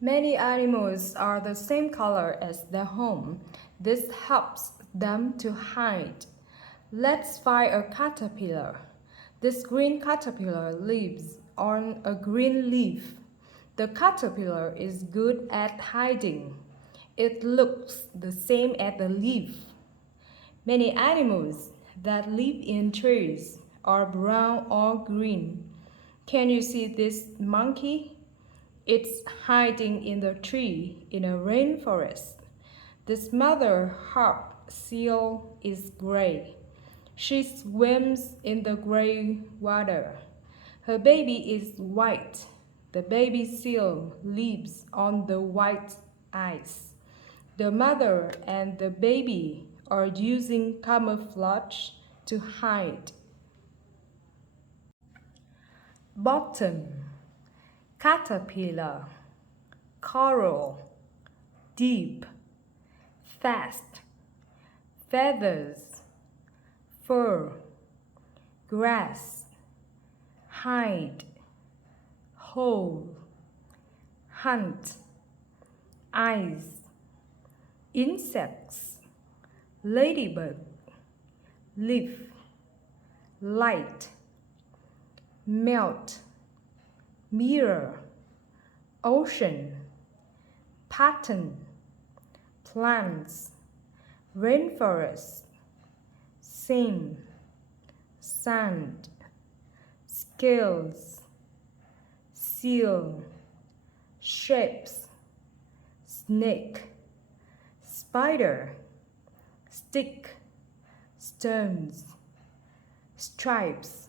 Many animals are the same color as their home. This helps them to hide. Let's find a caterpillar. This green caterpillar lives on a green leaf. The caterpillar is good at hiding. It looks the same as the leaf. Many animals that live in trees are brown or green. Can you see this monkey? It's hiding in the tree in a rainforest. This mother harp seal is gray. She swims in the gray water. Her baby is white. The baby seal lives on the white ice. The mother and the baby are using camouflage to hide. Bottom, caterpillar, coral, deep, fast, feathers, fur, grass, hide, hole, hunt, eyes, insects, ladybug, leaf, light, melt, mirror, ocean, pattern, plants, rainforest, sing, sand, scales, seal, shapes, snake, spider, stick, stones, stripes,